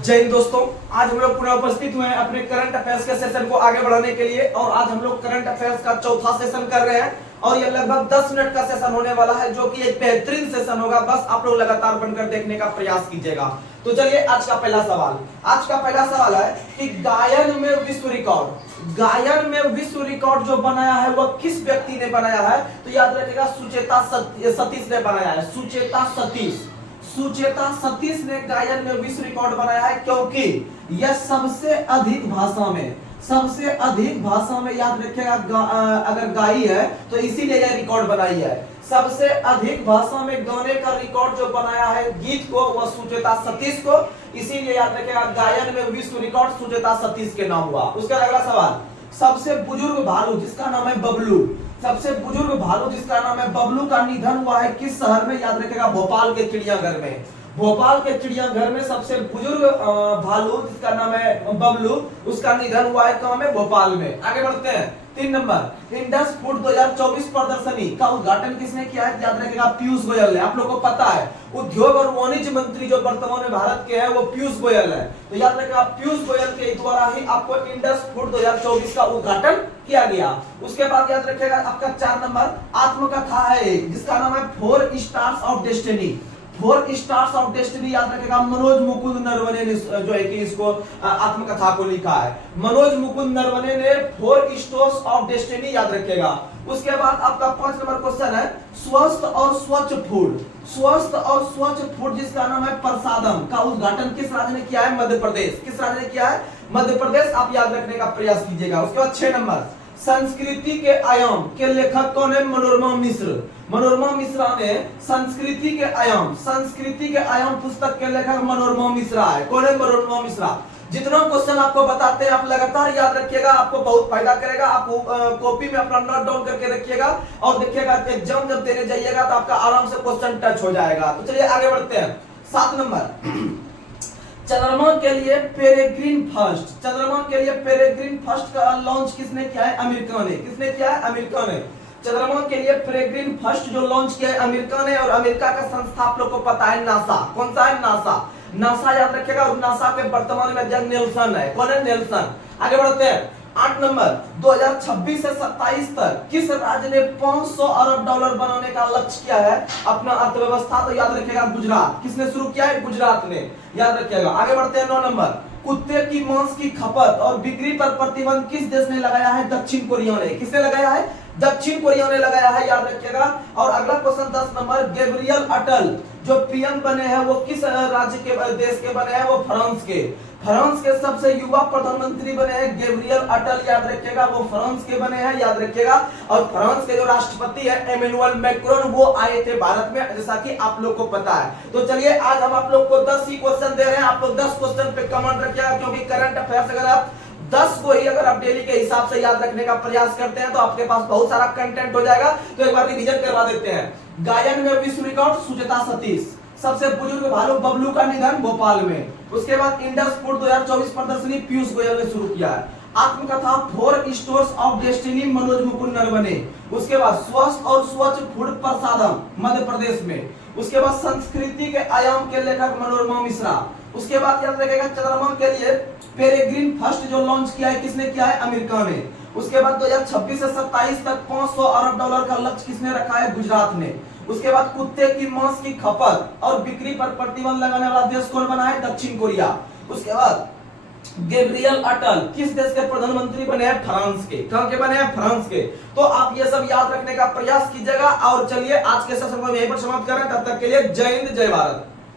जय हिंद दोस्तों, आज हम लोग पुनः उपस्थित हुए हैं अपने करंट अफेयर्स के सेशन को आगे बढ़ाने के लिए। और आज हम लोग करंट अफेयर्स का चौथा सेशन कर रहे हैं और ये लगभग 10 मिनट का सेशन होने वाला है, जो कि एक बेहतरीन सेशन होगा। बस आप लोग लगातार बनकर देखने का प्रयास कीजिएगा। तो चलिए आज का पहला सवाल है कि गायन में विश्व रिकॉर्ड जो बनाया है वह किस व्यक्ति ने बनाया है? तो याद रखिएगा, सुचेता सतीश ने बनाया है। सुचेता सतीश ने गायन में विश्व रिकॉर्ड बनाया है, क्योंकि यह सबसे अधिक भाषा में याद रखिएगा अगर गाई है तो इसीलिए यह रिकॉर्ड बनाई है। सबसे अधिक भाषा में गाने का रिकॉर्ड जो बनाया है गीत को, वह सुचेता सतीश को, इसीलिए याद रखिएगा गायन में विश्व रिकॉर्ड सुचेता सतीश के नाम हुआ। उसका अगला सवाल, सबसे बुजुर्ग भालू जिसका नाम है बबलू का निधन हुआ है किस शहर में? याद रखिएगा भोपाल के चिड़ियाघर में सबसे बुजुर्ग भालू जिसका नाम है बबलू, उसका निधन हुआ है कहां में? भोपाल में। आगे बढ़ते हैं, 3 नंबर, इंडस फूड 2024 प्रदर्शनी का उद्घाटन किसने किया है? याद रखिएगा पीयूष गोयल ने। आप लोगों को पता है उद्योग और वाणिज्य मंत्री जो वर्तमान में भारत के हैं वो पीयूष गोयल है। तो याद रखिएगा पीयूष गोयल के द्वारा ही आपको इंडस फूड 2024 का उद्घाटन किया गया। उसके बाद याद रखिएगा आपका 4 नंबर, आत्मकथा है जिसका नाम है 4 स्टार्स ऑफ डेस्टिनी। याद रखिएगा मनोज मुकुंद नरवणे ने जो है कि इसको आत्मकथा को लिखा है। मनोज मुकुंद नरवणे ने 4 स्टार्स ऑफ डेस्टिनी, याद रखिएगा। उसके बाद आपका 5 नंबर क्वेश्चन है, स्वस्थ और स्वच्छ फूड जिसका नाम है प्रसादम का उद्घाटन किस राज्य ने किया है? मध्य प्रदेश। किस राज्य ने किया है? मध्य प्रदेश। आप याद रखने का प्रयास कीजिएगा। उसके बाद 6 नंबर, संस्कृति के आयाम के लेखक कौन है? मनोरमा मिश्रा ने संस्कृति के आयाम पुस्तक के लेखक मनोरमा मिश्रा है। कौन है? मनोरमा मिश्रा। जितना क्वेश्चन आपको बताते हैं आप लगातार याद रखिएगा, आपको बहुत फायदा करेगा। आप कॉपी में अपना नोट डाउन करके रखिएगा और देखिएगा एग्जाम जब देने जाइएगा तो आपका आराम से क्वेश्चन टच हो जाएगा। तो चलिए आगे बढ़ते हैं। 7 नंबर, चंद्रमा के लिए पेरेग्रीन फर्स्ट का लॉन्च किसने किया है? अमेरिका ने। किसने किया है? अमेरिका ने। चंद्रमा के लिए पेरेग्रीन फर्स्ट जो लॉन्च किया है अमेरिका ने। और अमेरिका का संस्था आप लोग को पता है नासा। कौन सा है? नासा याद रखिएगा। और नासा के वर्तमान में अध्यक्ष नेल्सन है। कौन है? नेल्सन। आगे बढ़ते हैं, 8 नंबर, 2026 से 27 तक किस राज्य ने $500 अरब बनाने का लक्ष्य किया है अपना अर्थव्यवस्था? तो याद रखिएगा गुजरात। किसने शुरू किया है? गुजरात ने। याद रखिएगा। आगे बढ़ते हैं, 9 नंबर, कुत्ते की मांस की खपत और बिक्री पर प्रतिबंध किस देश ने लगाया है? दक्षिण कोरिया ने। किसने लगाया है? दक्षिण कोरिया ने लगाया है। याद रखिएगा। और अगला क्वेश्चन 10 नंबर, गैब्रियल अटल जो पीएम बने हैं वो किस राज्य के देश के बने हैं? वो फ्रांस के सबसे युवा प्रधानमंत्री बने हैं गैब्रियल अटल। याद रखिएगा वो फ्रांस के बने हैं। याद रखिएगा। और फ्रांस के जो राष्ट्रपति है एमेनुअल मैक्रोन, वो आए थे भारत में, जैसा कि आप लोग को पता है। तो चलिए आज हम आप लोग को 10 ही क्वेश्चन दे रहे हैं। आप लोग 10 क्वेश्चन पे कमेंट रखिएगा, क्योंकि करंट अफेयर्स अगर आप 10 को ही अगर आप डेली के हिसाब से याद रखने का प्रयास करते हैं तो आपके पास बहुत सारा कंटेंट हो जाएगा। तो एक बार रिवीजन करवा देते हैं। गायन में विश्व रिकॉर्ड सुचेता सतीश। सबसे बुजुर्ग भालू बबलू का निधन भोपाल में। उसके बाद इंडस फूड 2024 प्रदर्शनी पीयूष गोयल ने शुरू किया है। आत्मकथा 4 stars of destiny Manoj Mukund Naravane. उसके बाद स्वस्थ और स्वच्छ फूड प्रसादम मध्य प्रदेश में। उसके बाद संस्कृति के आयाम के लेखक मनोरमा मिश्रा। उसके बाद याद रखिएगा चंद्रमा के लिए पेरेग्रीन फर्स्ट जो लॉन्च किया है किसने किया है? अमेरिका ने। उसके बाद 2026 से 27 तक $500 अरब का लक्ष्य किसने रखा है? गुजरात ने। उसके बाद कुत्ते की मांस की खपत और बिक्री पर प्रतिबंध लगाने वाला देश कौन बना है? दक्षिण कोरिया। उसके बाद गैब्रियल अटल किस देश के प्रधानमंत्री बने हैं? फ्रांस के। कहां के बने हैं? फ्रांस के। तो आप ये सब याद रखने का प्रयास कीजिएगा। और चलिए आज के सेशन को यहीं पर समाप्त करें। तब तक के लिए जय हिंद, जय भारत।